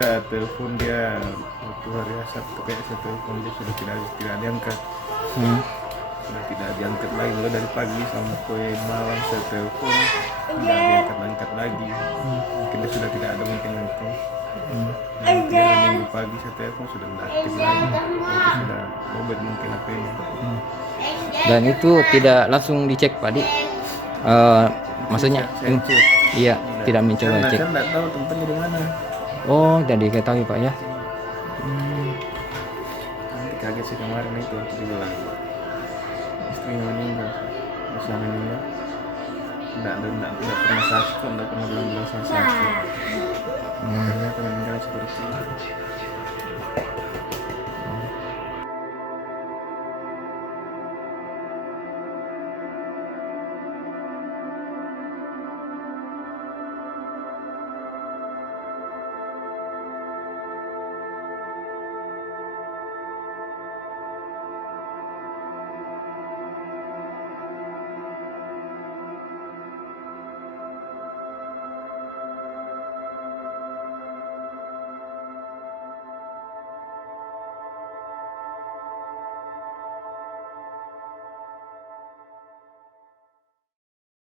Telepon dia waktu hari Sabtu kayak saya telepon dia sudah tidak diangkat. Sudah tidak diangkat lagi, mulai dari pagi sampai malam saya telepon tidak diangkat lagi. Mungkin dia sudah tidak ada mungkin nanti. Nanti hari Minggu pagi saya telepon sudah tidak aktif lagi. Nanti sudah lowbat mungkin HP-nya. Dan itu tidak langsung dicek Pak Di. Maksudnya Saya cek. iya, tidak mencoba Karena cek. saya tidak tahu tempatnya di mana. Oh, jadi ketahui Pak ya. Nanti kaget sih kemarin itu waktu dibilang istrinya meninggal, bisa meninggal. Tidak pernah sakit, tidak pernah bilang saya sakit. Ternyata meninggal